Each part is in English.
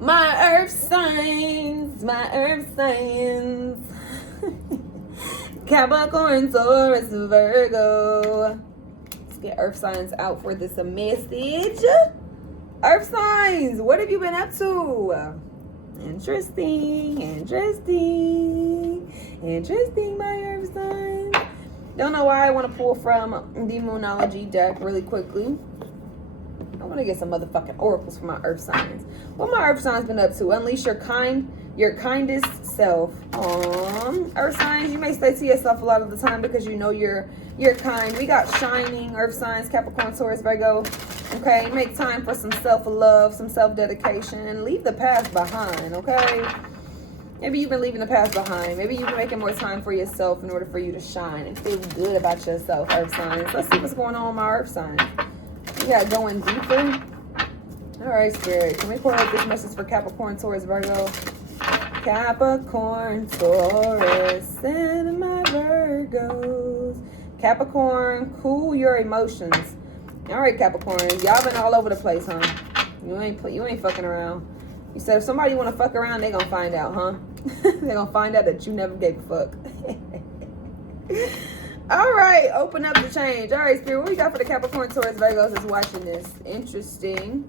My earth signs, my earth signs. Capricorn, Taurus, Virgo. Let's get earth signs out for this message. Earth signs, what have you been up to? Interesting, my earth signs. Don't know why I want to pull from the Moonology deck really quickly. I want to get some motherfucking oracles for my earth signs. What my earth signs been up to? Unleash your kindest self. Earth signs, you may say to yourself a lot of the time because you know you're kind. We got shining earth signs, Capricorn, Taurus, Virgo. Okay, make time for some self-love, some self-dedication. Leave the past behind, okay? Maybe you've been leaving the past behind. Maybe you've been making more time for yourself in order for you to shine and feel good about yourself, earth signs. Let's see what's going on with my earth signs. We got going deeper. All right, Spirit. Can we pull out this message for Capricorn, Taurus, Virgo? Capricorn, Taurus, and my Virgos. Capricorn, cool your emotions. All right, Capricorn. Y'all been all over the place, huh? You ain't fucking around. You said if somebody want to fuck around, they gonna find out, huh? They gonna find out that you never gave a fuck. All right, open up the change. All right, Spirit, what we got for the Capricorn, Taurus, Virgos that's watching this? Interesting.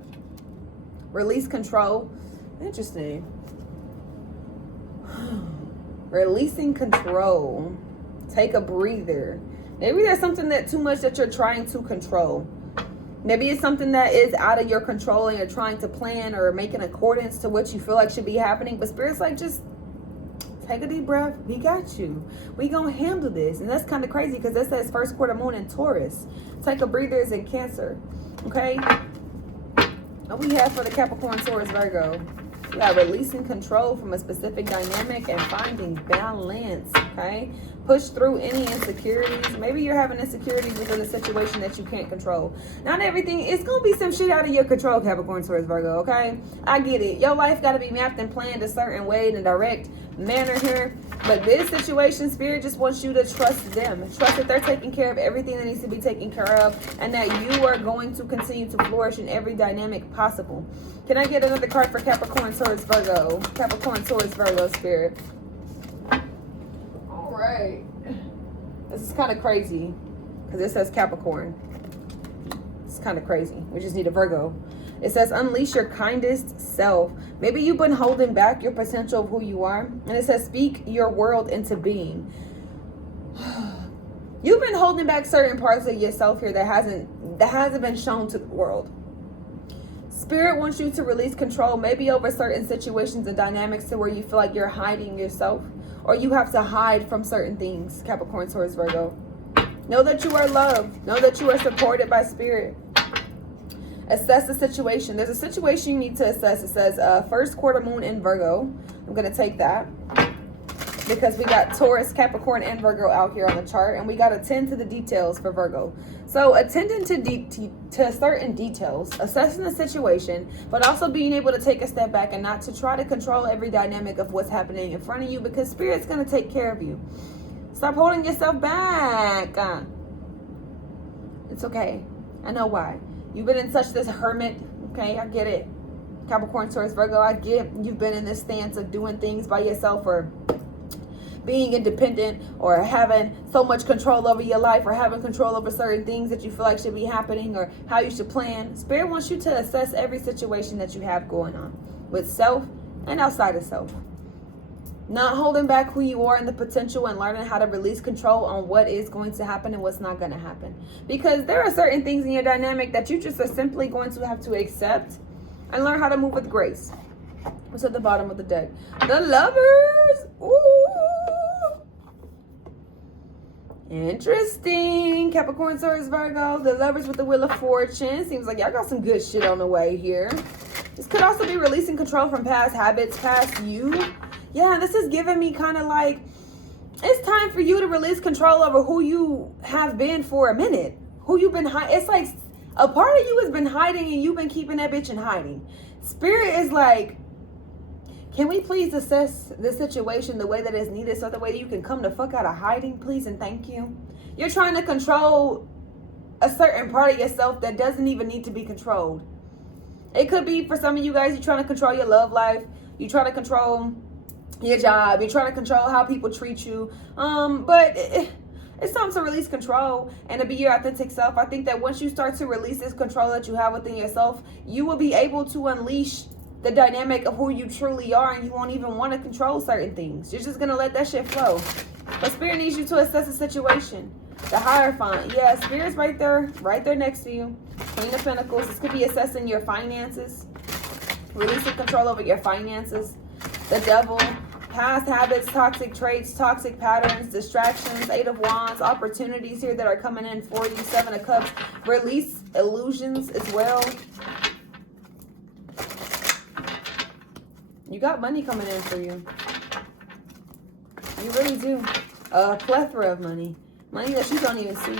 Release control. Interesting. Releasing control. Take a breather. Maybe there's something that too much that you're trying to control. Maybe it's something that is out of your control and you're trying to plan or make in accordance to what you feel like should be happening. But Spirit's like, just take a deep breath. We got you. We gonna handle this. And that's kind of crazy because that says first quarter moon in Taurus. Take a breather is in Cancer. Okay? What we have for the Capricorn, Taurus, Virgo? We got releasing control from a specific dynamic and finding balance. Okay? Push through any insecurities. Maybe you're having insecurities within a situation that you can't control. Not everything. It's going to be some shit out of your control, Capricorn, Taurus, Virgo, okay? I get it. Your life got to be mapped and planned a certain way in a direct manner here. But this situation, Spirit just wants you to trust them. Trust that they're taking care of everything that needs to be taken care of and that you are going to continue to flourish in every dynamic possible. Can I get another card for Capricorn, Taurus, Virgo? Capricorn, Taurus, Virgo, Spirit. Right. This is kind of crazy because it says Capricorn. It's kind of crazy. We just need a Virgo. It says unleash your kindest self. Maybe you've been holding back your potential of who you are. And it says speak your world into being. You've been holding back certain parts of yourself here that hasn't been shown to the world. Spirit wants you to release control, maybe over certain situations and dynamics to where you feel like you're hiding yourself. Or you have to hide from certain things, Capricorn, Taurus, Virgo. Know that you are loved. Know that you are supported by Spirit. Assess the situation. There's a situation you need to assess. It says first quarter moon in Virgo. I'm going to take that. Because we got Taurus, Capricorn, and Virgo out here on the chart. And we got to attend to the details for Virgo. So attending to certain details, assessing the situation, but also being able to take a step back and not to try to control every dynamic of what's happening in front of you because Spirit's going to take care of you. Stop holding yourself back. It's okay. I know why. You've been in such this hermit. Okay, I get it. Capricorn, Taurus, Virgo, I get you've been in this stance of doing things by yourself or being independent or having so much control over your life or having control over certain things that you feel like should be happening or how you should plan. Spirit wants you to assess every situation that you have going on with self and outside of self. Not holding back who you are and the potential and learning how to release control on what is going to happen and what's not going to happen. Because there are certain things in your dynamic that you just are simply going to have to accept and learn how to move with grace. What's at the bottom of the deck? The Lovers. Ooh. Interesting. Capricorn, Taurus, Virgo. The Lovers with the Wheel of Fortune. Seems like y'all got some good shit on the way here. This could also be releasing control from past habits, past you. Yeah, this is giving me kind of like, it's time for you to release control over who you have been for a minute. Who you've been hiding. It's like a part of you has been hiding and you've been keeping that bitch in hiding. Spirit is like, can we please assess the situation the way that is needed so the way you can come the fuck out of hiding, please and thank you. You're trying to control a certain part of yourself that doesn't even need to be controlled. It could be for some of you guys, you're trying to control your love life. You're trying to control your job. You're trying to control how people treat you. But it's time to release control and to be your authentic self. I think that once you start to release this control that you have within yourself, you will be able to unleash the dynamic of who you truly are, and you won't even want to control certain things. You're just going to let that shit flow. But Spirit needs you to assess the situation. The Hierophant. Yeah, Spirit's right there next to you. Queen of Pentacles. This could be assessing your finances. Releasing control over your finances. The Devil. Past habits, toxic traits, toxic patterns, distractions. Eight of Wands. Opportunities here that are coming in for you. Seven of Cups. Release illusions as well. You got money coming in for you. You really do. A plethora of money. Money that you don't even see.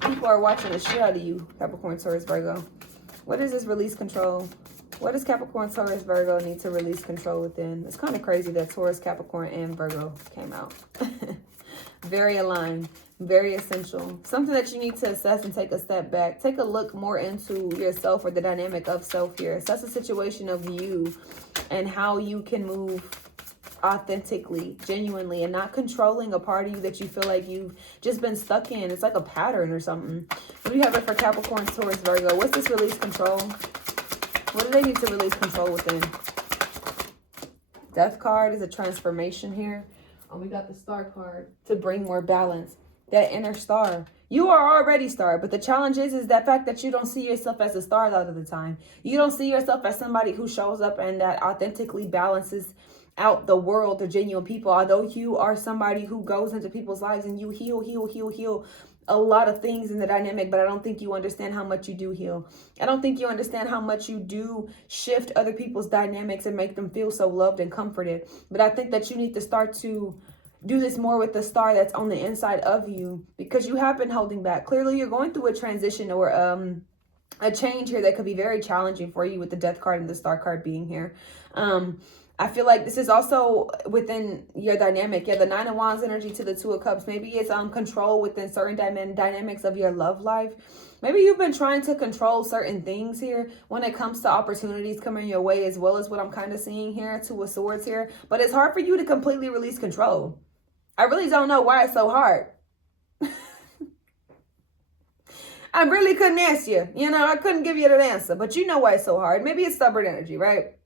People are watching the shit out of you, Capricorn, Taurus, Virgo. What is this release control? What does Capricorn, Taurus, Virgo need to release control within? It's kind of crazy that Taurus, Capricorn, and Virgo came out. Very aligned. Very essential. Something that you need to assess and take a step back. Take a look more into yourself, or the dynamic of self here. Assess the situation of you and how you can move authentically, genuinely, and not controlling a part of you that you feel like you've just been stuck in. It's like a pattern or something. What do you have it for Capricorn, Taurus, Virgo? What's this release control? What do they need to release control within? Death card is a transformation here. We got the Star card to bring more balance. That inner star. You are already star, but the challenge is that fact that you don't see yourself as a star a lot of the time. You don't see yourself as somebody who shows up and that authentically balances out the world, the genuine people. Although you are somebody who goes into people's lives and you heal a lot of things in the dynamic, but I don't think you understand how much you do heal. I don't think you understand how much you do shift other people's dynamics and make them feel so loved and comforted. But I think that you need to start to do this more with the star that's on the inside of you, because you have been holding back. Clearly, you're going through a transition or a change here that could be very challenging for you with the Death card and the Star card being here. I feel like this is also within your dynamic. Yeah, the Nine of Wands energy to the Two of Cups. Maybe it's control within certain dynamics of your love life. Maybe you've been trying to control certain things here when it comes to opportunities coming your way, as well as what I'm kind of seeing here, Two of Swords here. But it's hard for you to completely release control. I really don't know why it's so hard. I really couldn't answer you. You know, I couldn't give you that answer, but you know why it's so hard. Maybe it's stubborn energy, right?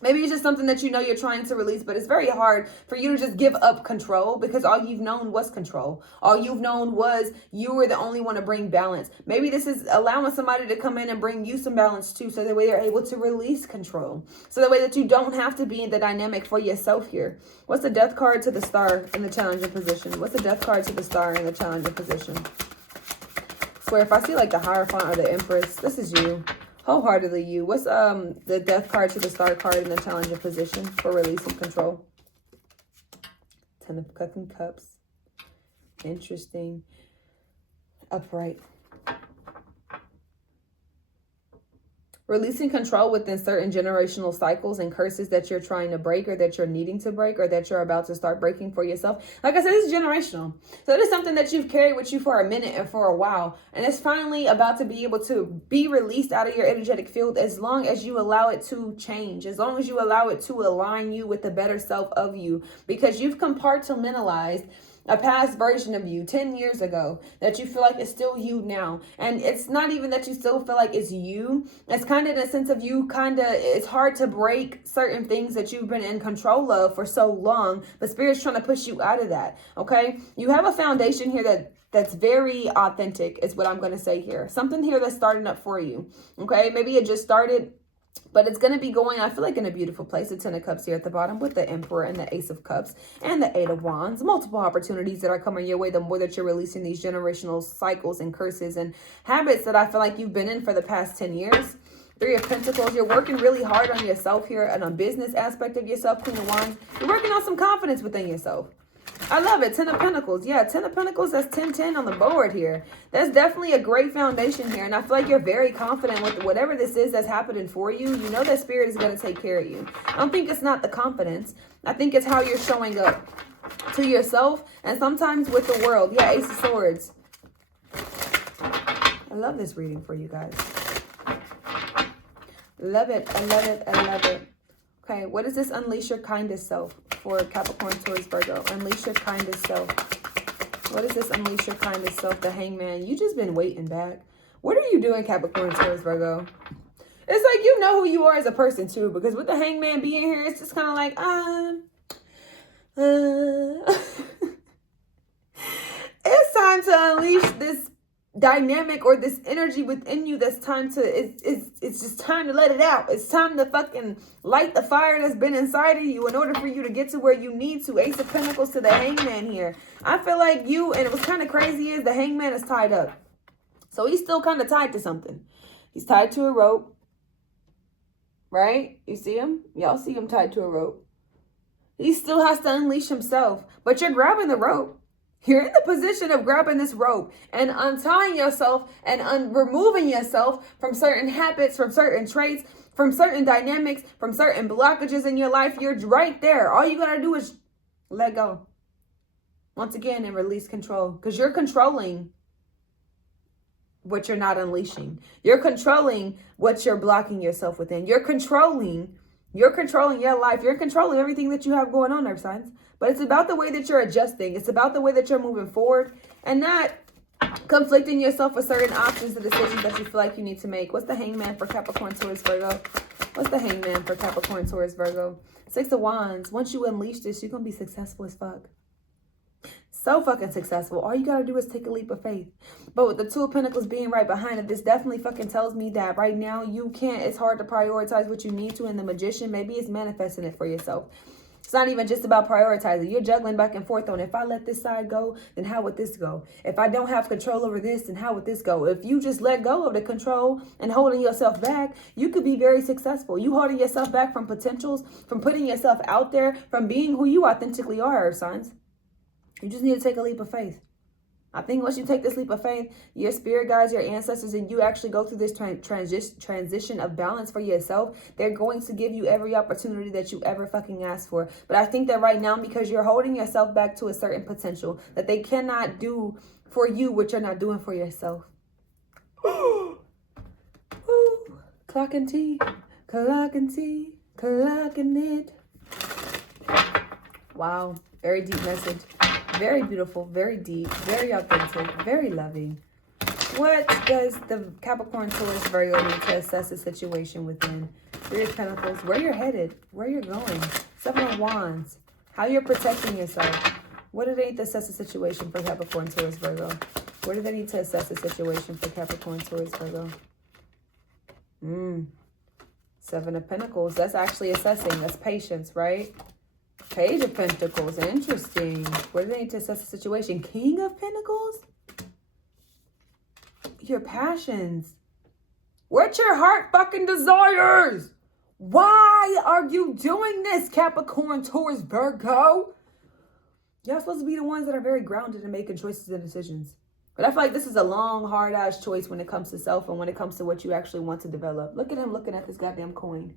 Maybe it's just something that you know you're trying to release, but it's very hard for you to just give up control, because all you've known was control. All you've known was you were the only one to bring balance. Maybe this is allowing somebody to come in and bring you some balance too, so that way they're able to release control. So that way that you don't have to be in the dynamic for yourself here. What's the Death card to the Star in the challenging position? What's the Death card to the Star in the challenging position? I swear, if I see like the Hierophant or the Empress, this is you. Wholeheartedly you. What's the Death card to the Star card in the challenging position for releasing control? Ten of Cups. Interesting. Upright. Releasing control within certain generational cycles and curses that you're trying to break, or that you're needing to break, or that you're about to start breaking for yourself. Like I said, this is generational. So it is something that you've carried with you for a minute and for a while. And it's finally about to be able to be released out of your energetic field, as long as you allow it to change, as long as you allow it to align you with the better self of you, because you've compartmentalized a past version of you 10 years ago that you feel like is still you now. And it's not even that you still feel like it's you. It's kind of in a sense of you it's hard to break certain things that you've been in control of for so long, but Spirit's trying to push you out of that. Okay. You have a foundation here that's very authentic, is what I'm going to say here. Something here that's starting up for you. Okay. Maybe it just started, but it's going to be going, I feel like, in a beautiful place. The Ten of Cups here at the bottom with the Emperor and the Ace of Cups and the Eight of Wands. Multiple opportunities that are coming your way the more that you're releasing these generational cycles and curses and habits that I feel like you've been in for the past 10 years. Three of Pentacles. You're working really hard on yourself here and on business aspect of yourself. Queen of Wands. You're working on some confidence within yourself. I love it. 10 of Pentacles. Yeah, 10 of Pentacles. That's 10-10 on the board here. That's definitely a great foundation here. And I feel like you're very confident with whatever this is that's happening for you. You know that Spirit is going to take care of you. I don't think it's not the confidence. I think it's how you're showing up to yourself and sometimes with the world. Yeah, Ace of Swords. I love this reading for you guys. Love it. I love it. I love it. Okay, what is this unleash your kindest self for Capricorn, Taurus, Virgo? Unleash your kindest self. What is this unleash your kindest self? The Hangman. You just been waiting back. What are you doing, Capricorn, Taurus, Virgo? It's like you know who you are as a person too, because with the Hangman being here, it's just kind of like, it's time to unleash this dynamic or this energy within you. That's time to, it's just time to let it out. It's time to fucking light the fire that's been inside of you in order for you to get to where you need to. Ace of Pentacles to the Hangman here. I feel like you, and what's kind of crazy is the Hangman is tied up. So he's still kind of tied to something. He's tied to a rope. Right? You see him? Y'all see him tied to a rope. He still has to unleash himself. But you're grabbing the rope. You're in the position of grabbing this rope and untying yourself and removing yourself from certain habits, from certain traits, from certain dynamics, from certain blockages in your life. You're right there. All you got to do is let go. Once again, and release control. Because you're controlling what you're not unleashing. You're controlling what you're blocking yourself within. You're controlling your life. You're controlling everything that you have going on there, signs. But it's about the way that you're adjusting. It's about the way that you're moving forward and not conflicting yourself with certain options and decisions that you feel like you need to make. What's the Hangman for Capricorn, Taurus, Virgo? What's the Hangman for Capricorn, Taurus, Virgo? Six of Wands. Once you unleash this, you're going to be successful as fuck. So fucking successful. All you gotta do is take a leap of faith. But with the Two of Pentacles being right behind it, this definitely fucking tells me that right now you can't, it's hard to prioritize what you need to. And the Magician, maybe it's manifesting it for yourself. It's not even just about prioritizing. You're juggling back and forth on, if I let this side go, then how would this go? If I don't have control over this, then how would this go? If you just let go of the control and holding yourself back, you could be very successful. You holding yourself back from potentials, from putting yourself out there, from being who you authentically are, Earth signs. You just need to take a leap of faith. I think once you take this leap of faith, your spirit guides, your ancestors, and you actually go through this transition of balance for yourself, they're going to give you every opportunity that you ever fucking asked for. But I think that right now, because you're holding yourself back to a certain potential, that they cannot do for you what you're not doing for yourself. Ooh. Clocking tea, clocking tea, clocking it. Wow, very deep message. Very beautiful, very deep, very authentic, very loving. What does the Capricorn, Taurus, Virgo need to assess the situation within? Three of Pentacles, where you're headed, where you're going. Seven of Wands, how you're protecting yourself. What do they need to assess the situation for Capricorn, Taurus, Virgo? Where do they need to assess the situation for Capricorn, Taurus, Virgo? Seven of Pentacles, that's actually assessing, that's patience, right? Page of Pentacles, interesting. Where do they need to assess the situation? King of Pentacles? Your passions. What your heart fucking desires? Why are you doing this, Capricorn, Taurus, Virgo? Y'all supposed to be the ones that are very grounded in making choices and decisions. But I feel like this is a long, hard-ass choice when it comes to self and when it comes to what you actually want to develop. Look at him looking at this goddamn coin.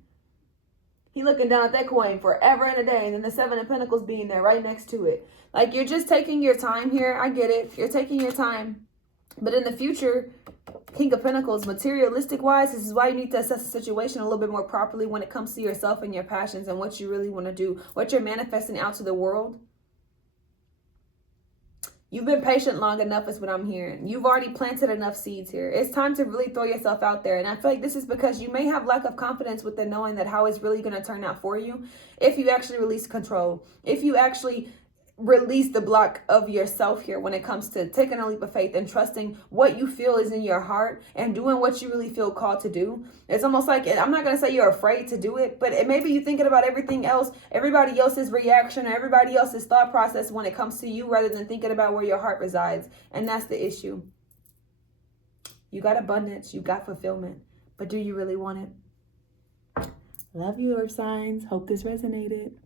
He looking down at that coin forever and a day, and then the Seven of Pentacles being there right next to it. Like, you're just taking your time here. I get it. You're taking your time. But in the future, King of Pentacles, materialistic-wise, this is why you need to assess the situation a little bit more properly when it comes to yourself and your passions and what you really want to do, what you're manifesting out to the world. You've been patient long enough is what I'm hearing. You've already planted enough seeds here. It's time to really throw yourself out there. And I feel like this is because you may have lack of confidence within knowing that how it's really going to turn out for you. If you actually release control, if you actually release the block of yourself here when it comes to taking a leap of faith and trusting what you feel is in your heart and doing what you really feel called to do. It's almost like, I'm not going to say you're afraid to do it, but maybe you're thinking about everything else, everybody else's reaction, or everybody else's thought process when it comes to you rather than thinking about where your heart resides. And that's the issue. You got abundance, you got fulfillment, but do you really want it? Love you, Earth signs. Hope this resonated.